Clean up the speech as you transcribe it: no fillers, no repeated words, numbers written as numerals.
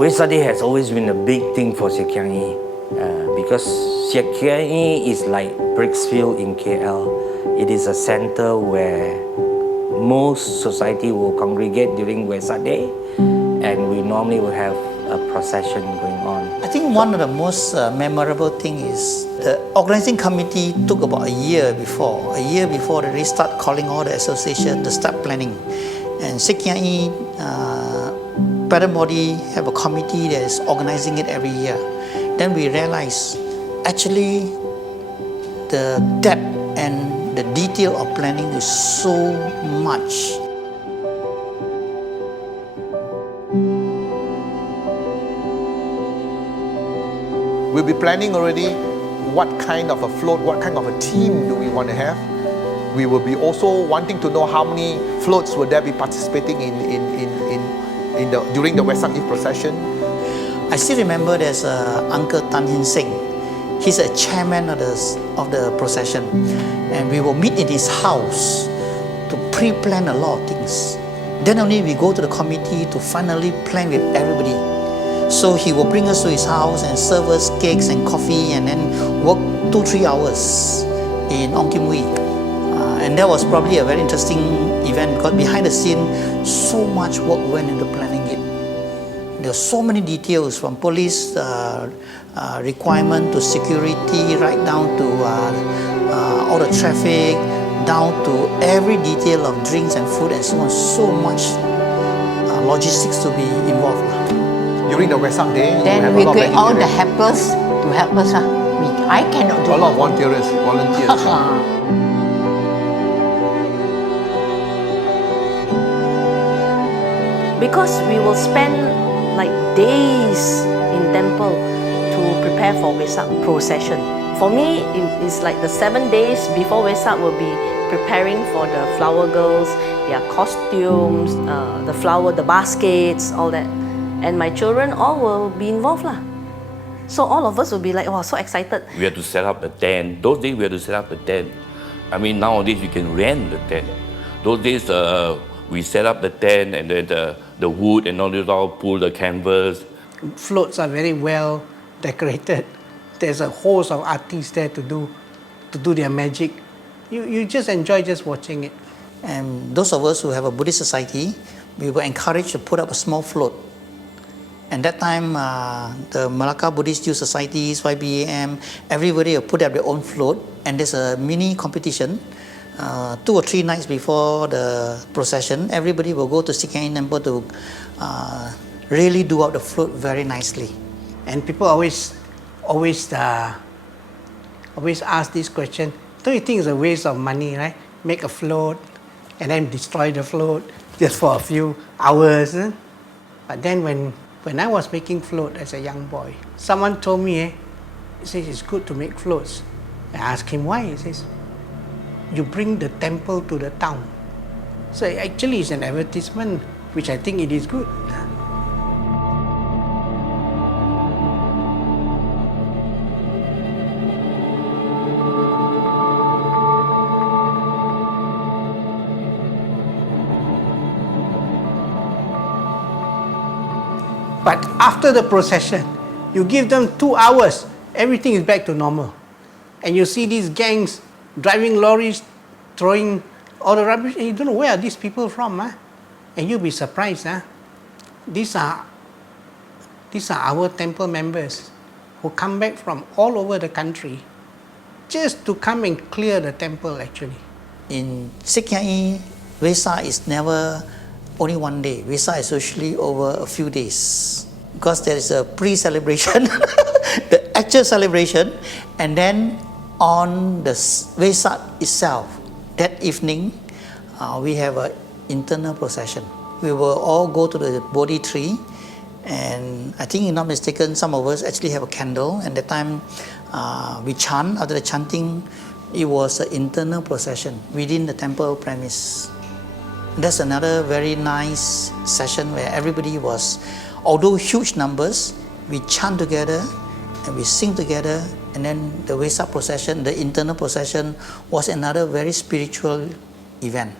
Wesak Day has always been a big thing for Seck Kia Eenh because Seck Kia Eenh is like Bricksfield in KL. It is a center where most society will congregate during Wesak Day, and we normally will have a procession going on. I think one of the most memorable thing is the organizing committee took about a year before that they start calling all the association to start planning. And Seck Kia Eenh parent body have a committee that is organizing it every year. Then we realize actually the depth and the detail of planning is so much. We'll be planning already what kind of a float, what kind of a team do we want to have. We will be also wanting to know how many floats will there be participating during the Wesak Eve procession. I still remember there's Uncle Tan Hin Seng. He's a chairman of the procession, and we will meet in his house to pre-plan a lot of things. Then only we go to the committee to finally plan with everybody. So he will bring us to his house and serve us cakes and coffee, and then work 2-3 hours in Ong Kim Wee. And that was probably a very interesting event because behind the scene, so much work went into planning it. There were so many details from police requirement to security, right down to all the traffic, down to every detail of drinks and food and so on. So much logistics to be involved. During the Wesak Day, then we get all the helpers to help us. I cannot do a lot of volunteers. Because we will spend like days in temple to prepare for Wesak procession. For me, it's like the 7 days before Wesak will be preparing for the flower girls, their costumes, the baskets, all that. And my children all will be involved lah. So all of us will be like, wow, so excited. We have to set up the tent. Those days we have to set up the tent. I mean, nowadays you can rent the tent. Those days we set up the tent and then the wood and all this, all pull the canvas. Floats are very well decorated. There's a host of artists there to do their magic. You just enjoy just watching it. And those of us who have a Buddhist society, we were encouraged to put up a small float. And that time, the Malacca Buddhist Youth Societies, YBAM, everybody will put up their own float, and there's a mini competition. 2 or 3 nights before the procession, everybody will go to Seck Kia Eenh Temple to really do out the float very nicely. And people always ask this question, don't you think it's a waste of money, right? Make a float and then destroy the float just for a few hours. But then when I was making float as a young boy, someone told me, he says it's good to make floats. I asked him why. He says, you bring the temple to the town. So actually it's an advertisement, which I think it is good. But after the procession, you give them 2 hours, everything is back to normal. And you see these gangs driving lorries, throwing all the rubbish, and you don't know where are these people from. And you'll be surprised. These are our temple members who come back from all over the country just to come and clear the temple actually. In Seck Kia Eenh, Wesak is never only 1 day. Wesak is usually over a few days because there is a pre-celebration, the actual celebration, and then on the Wesak itself, that evening, we have an internal procession. We will all go to the Bodhi tree, and I think if not mistaken, some of us actually have a candle, and that time we chant. After the chanting, it was an internal procession within the temple premise. That's another very nice session where everybody was, although huge numbers, we chant together and we sing together, and then the Wesak procession, the internal procession, was another very spiritual event.